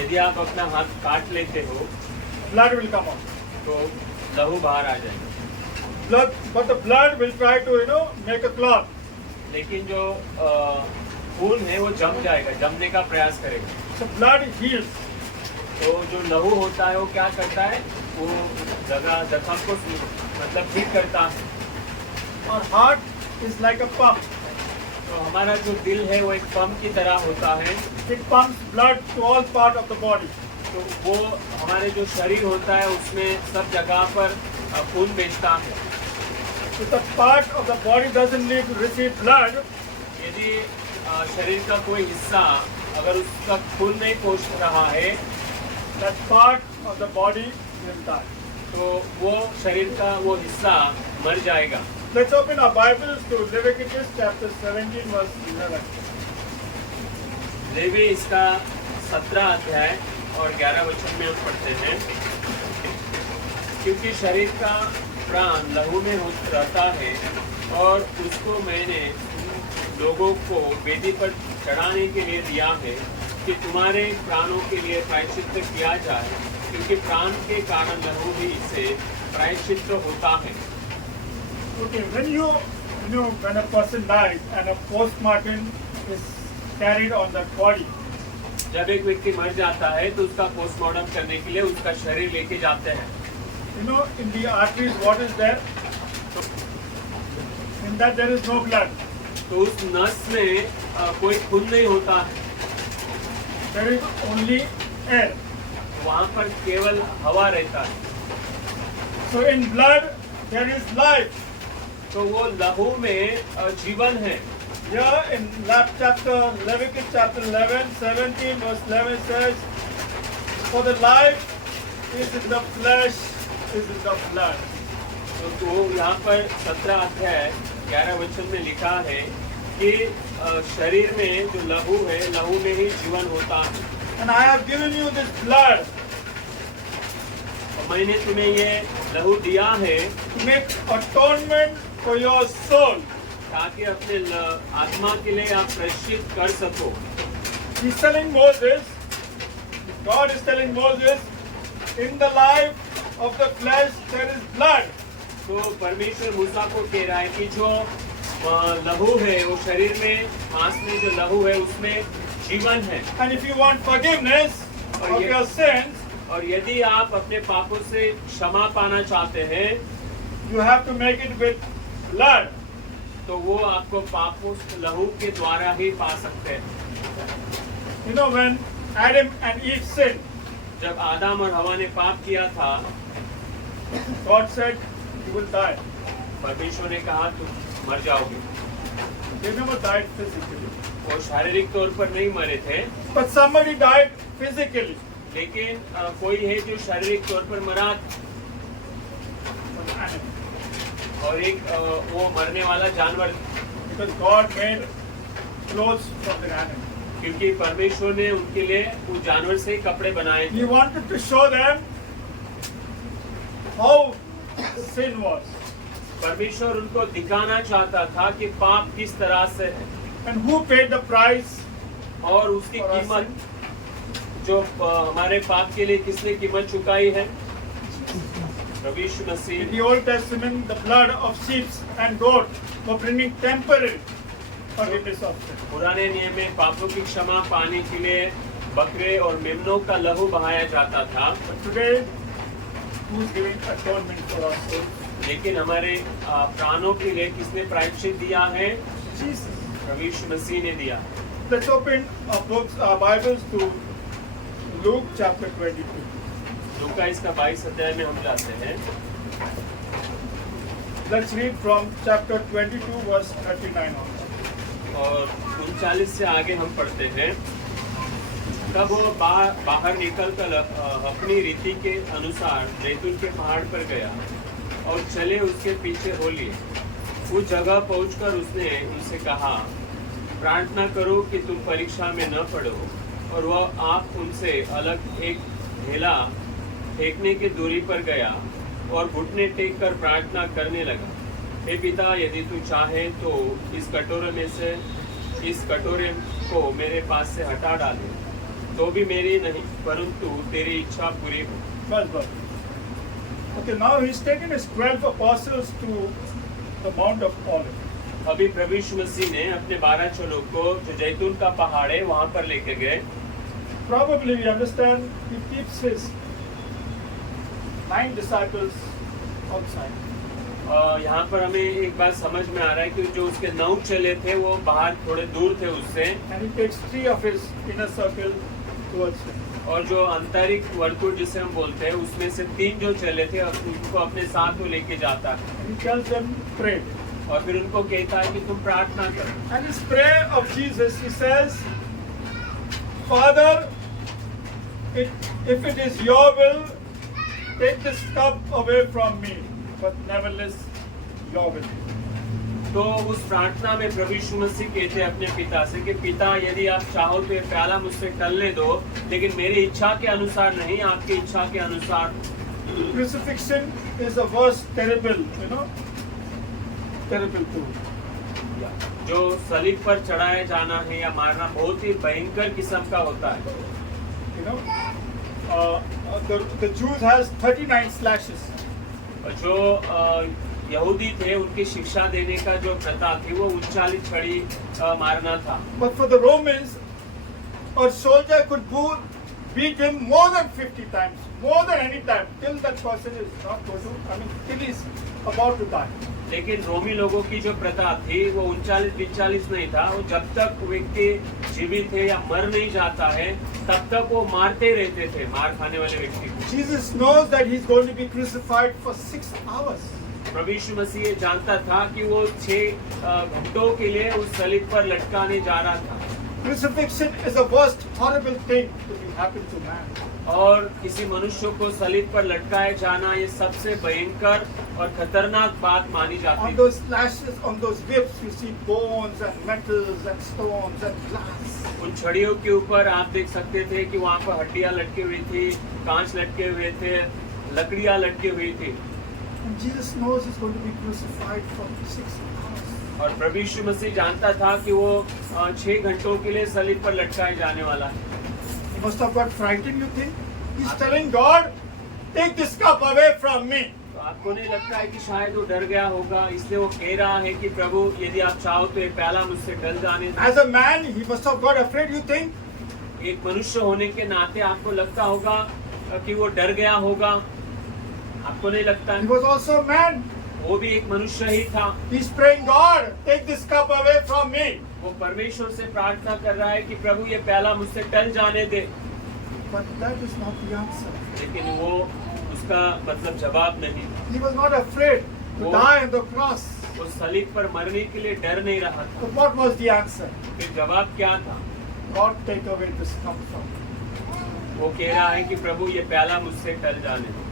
यदि आप अपना हाथ काट लेते हो blood will come out. तो लहू बाहर आ जाएगा, But the blood will try to, make a clot. लेकिन जो खून है वो जम जाएगा, जमने का प्रयास करेगा। So blood heals. तो जो लहू होता है वो क्या करता है, वो जगह जख्म को मतलब ठीक करता है। Our heart is like a pump. तो हमारा जो दिल है वो एक पंप की तरह होता है, It pumps blood to all part of the body. तो वो हमारे जो शरीर होता है उसमें सब जगह पर खून भेजता है। If the part of the body doesn't need to receive blood, यदि शरीर का कोई हिस्सा अगर उसका खून नहीं पहुंच रहा है that part of the body will die. तो वो शरीर का वो हिस्सा मर जाएगा। Let's open our Bibles to Leviticus chapter 17 verse 11. Levy इसका 17 अध्याय और 11 वचन में हम पढ़ते हैं, क्योंकि शरीर का प्राण लहू में रहता है और उसको मैंने लोगों को वेदी पर चढ़ाने के लिए दिया है कि तुम्हारे प्राणों के लिए प्रायश्चित्त किया जाए, क्योंकि प्राण के कारण लहू ही से प्रायश्चित्त होता है। Okay, when a person dies and a postmortem is carried on that body, जब एक व्यक्ति मर जाता है तो उसका पोस्टमार्टम करने के लिए उसका शरीर लेके जाते हैं। in the arteries what is there? In that there is no blood. तो उस नस में कोई खून नहीं होता है, There is only air. वहाँ पर केवल हवा रहता है। So in blood there is life. तो वो लहू में जीवन है। Here in Leviticus chapter 11, 17 verse 11 says, for the life is in the flesh, is in the blood. तो यहाँ पर 17 अध्याय 11 वचन में लिखा है कि शरीर में जो लहू है, लहू में ही जीवन होता है। And I have given you this blood और मैंने तुम्हें ये लहू दिया है to make atonement for your soul. ताकि अपने आत्मा के लिए आप प्रायश्चित कर सको। He's telling Moses, God is telling Moses, in the life of the flesh there is blood. तो परमेश्वर मूसा को कह रहा है कि जो लहू है वो शरीर में, मांस में जो लहू है उसमें जीवन है। And if you want forgiveness of your sins, और यदि आप अपने पापों से क्षमा पाना चाहते हैं you have to make it with blood. तो वो आपको पापों लहू के द्वारा ही पा सकते हैं। When Adam and Eve sinned, जब आदम और हवा ने पाप किया था, God said, you will die. परमेश्वर ने कहा तुम मर जाओगे। They never died physically. वो शारीरिक तौर पर नहीं मरे थे, But somebody died physically. लेकिन कोई है जो शारीरिक तौर पर मरा An animal. और एक वो मरने वाला जानवर, Because God made clothes from the animal. क्योंकि परमेश्वर ने उनके लिए उस जानवर से कपड़े बनाए थे। He wanted to show them how sin was. परमेश्वर उनको दिखाना चाहता था कि पाप किस तरह से है And who paid the price और उसकी for our कीमत, जो हमारे पाप के लिए किसने कीमत चुकाई है? प्रभु यीशु In Masih. the Old Testament, the blood of sheep and goat were bringing temporary forgiveness of sin. पुराने नियम में पापों की क्षमा पाने के लिए बकरे और मेमनों का लहू बहाया जाता था, But today, who is giving atonement for our souls? लेकिन हमारे प्राणों के लिए किसने प्रायश्चित दिया है? Jesus. प्रभु यीशु मसीह ने दिया। Let's open our Bibles to Luke chapter 22. लूका इसका 22 अध्याय में हम जाते हैं। Let's read from chapter 22 verse 39 on. और 39 से आगे हम पढ़ते हैं। तब वो बाहर निकलकर अपनी रीति के अनुसार जैतून के पहाड़ पर गया और चले उसके पीछे हो लिए। उस जगह पहुंचकर उसने उनसे कहा, प्रार्थना करो कि तुम परीक्षा में न पड़ो। और वह आप उनसे अलग एक ढेला फेंकने की दूरी पर गया और घुटने टेक कर प्रार्थना करने लगा, हे पिता, यदि तू चाहे तो इस कटोरे को मेरे पास से हटा डाले, तो भी मेरी नहीं परंतु तेरी इच्छा पूरी हो। बस Okay, now he's taken his 12 apostles to the Mount of Olives. अभी प्रभु यीशु मसीह ने अपने 12 चेलों को जो जैतून का पहाड़ है वहां पर लेके गए। Probably we understand he keeps his 9 disciples outside. यहाँ पर हमें एक बात समझ में आ रहा है कि जो उसके 9 चेले थे वो बाहर थोड़े दूर थे उससे, And he takes 3 of his inner circle towards him. और जो आंतरिक वर्तुल जिसे हम बोलते हैं उसमें से 3 जो चेले थे उनको अपने साथ वो लेके जाता है And he tells them, pray. और फिर उनको कहता है कि तुम प्रार्थना करो। And his prayer of Jesus, he says, Father, if it is your will, take this cup away from me, but nevertheless, your will. तो उस प्रार्थना में प्रभु यीशु मसीह कहते हैं अपने पिता से कि पिता यदि आप चाहो तो ये प्याला मुझसे टलने दो, लेकिन मेरी इच्छा के अनुसार नहीं, आपकी इच्छा के अनुसार। Crucifixion is a worst terrible, terrible too. जो सलीब पर चढ़ाया जाना है या मारना बहुत ही भयंकर किस्म का होता है। The Jews has 39 slashes. जो यहूदी थे उनकी शिक्षा देने का जो प्रथा थी वो 39 छड़ी मारना था। But for the Romans, a soldier could beat him more than 50 times, more than any time, till that person is not going to, till he's about to die. लेकिन रोमी लोगों की जो प्रथा थी वो 39-42 नहीं था, वो जब तक व्यक्ति जीवित है या मर नहीं जाता है तब तक वो मारते रहते थे, मार खाने वाले व्यक्ति को। Jesus knows that he's going to be crucified for 6 hours. प्रभु यीशु मसीह ये जानता था कि वो 6 घंटों के लिए उस सलीब पर लटकाने जा रहा था। Crucifixion is the worst horrible thing to be happen to man. और किसी मनुष्य को सलीब पर लटकाया जाना ये सबसे भयंकर और खतरनाक बात मानी जाती On है। those lashes, on those whips, you see bones and metals and stones and glass. उन छड़ियों के ऊपर आप देख सकते थे कि वहाँ पर हड्डियाँ लटकी हुई थी, कांच लटके हुए थे, लकड़ियाँ लटकी हुई थी। And Jesus knows he's going to be crucified for 6 hours. और प्रभु यीशु मसीह जानता था कि वो 6 घंटों के लिए सलीब पर लटकाए जाने वाला है। He must have got frightened, you think? He's telling God, take this cup away from me. तो आपको नहीं लगता है कि शायद वो डर गया होगा, इसलिए वो कह रहा है कि प्रभु यदि आप चाहो तो ये प्याला मुझसे टल जाने दो। As a man, he must have got afraid, you think? एक मनुष्य होने के नाते आपको लगता होगा कि वो डर गया होगा, आपको नहीं लगता He है? was also a man. वो भी एक मनुष्य ही था। He's praying, God, take this cup away from me. वो परमेश्वर से प्रार्थना कर रहा है कि प्रभु ये प्याला मुझसे टल जाने दे, But that is not the answer. लेकिन वो उसका मतलब जवाब नहीं। He was not afraid to Oh. die on the cross. वो सलीब पर मरने के लिए डर नहीं रहा था। But what was the answer? फिर जवाब क्या था? God, take away this cup from me. वो कह रहा है कि प्रभु ये प्याला मुझसे टल जाने दो।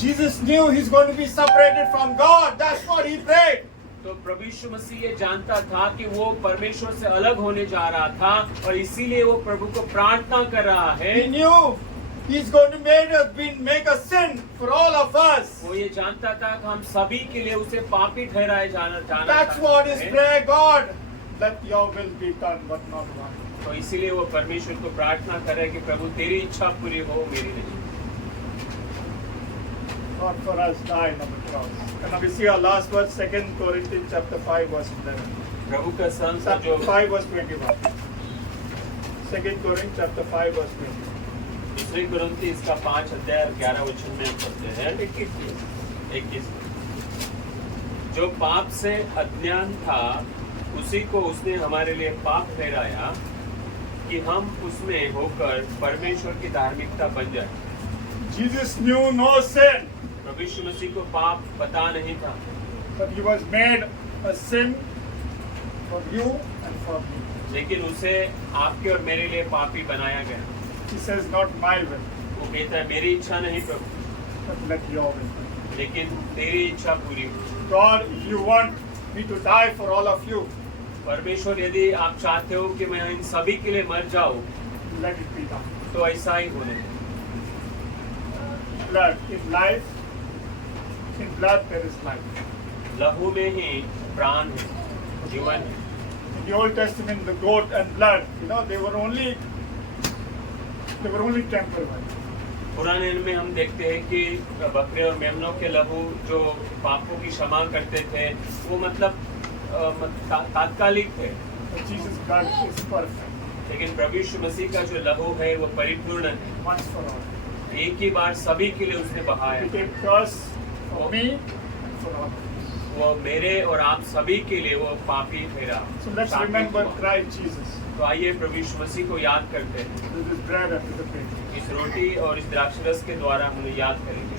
Jesus knew he's going to be separated from God. That's what he prayed. तो प्रभु यीशु मसीह ये जानता था कि वो परमेश्वर से अलग होने जा रहा था और इसीलिए वो प्रभु को प्रार्थना कर रहा है। He knew he's going to make a sin for all of us. वो ये जानता था कि हम सभी के लिए उसे पापी ठहराए जाना That's what his prayer, God. Let your will be done, but not mine. तो इसीलिए वो परमेश्वर को प्रार्थना करे कि प्रभु तेरी इच्छा पूरी हो, मेरी नहीं। God for us died on the cross. And now we see our last verse, 2 Corinthians chapter 5, verse 11. प्रभु का संत जो Chapter 5, verse 21. 2 Corinthians chapter 5, verse 21. दूसरी कुरिन्थी इसका 5 अध्याय 11 वचन में पढ़ते हैं। 21 जो पाप से अज्ञान था उसी को उसने हमारे लिए पाप ठहराया कि हम उसमें होकर परमेश्वर की धार्मिकता बन जाए। Jesus knew no sin, प्रभु यीशु मसीह को पाप पता नहीं था, but he was made a sin for you and for me. लेकिन उसे आपके और मेरे लिए पापी बनाया गया। He says, not my will, वो कहता है मेरी इच्छा नहीं प्रभु, but let your will be. लेकिन तेरी इच्छा पूरी हो। God, if you want me to die for all of you, परमेश्वर यदि आप चाहते हो कि मैं इन सभी के लिए मर जाऊं let it be done. तो ऐसा ही होने दे। Blood, in life, in blood there is life. लहू में ही प्राण है, जीवन है। In the Old Testament, the goat and blood, they were only They were only temporary. पुराने नियम में हम देखते हैं कि बकरे और मेमनों के लहू जो पापों की क्षमा करते थे वो मतलब तात्कालिक थे, But Jesus' blood is perfect, लेकिन प्रभु यीशु मसीह का जो लहू है वो परिपूर्ण है। once for all. एक ही बार सभी के लिए उसने बहाया। It became curse for me and for all. वो मेरे और आप सभी के लिए वो पापी ठहरा। So let's remember Christ Jesus. तो आइए प्रभु यीशु मसीह को याद करते हैं। This is bread after the plate. इस रोटी और इस द्राक्षरस के द्वारा हम उन्हें याद करेंगे।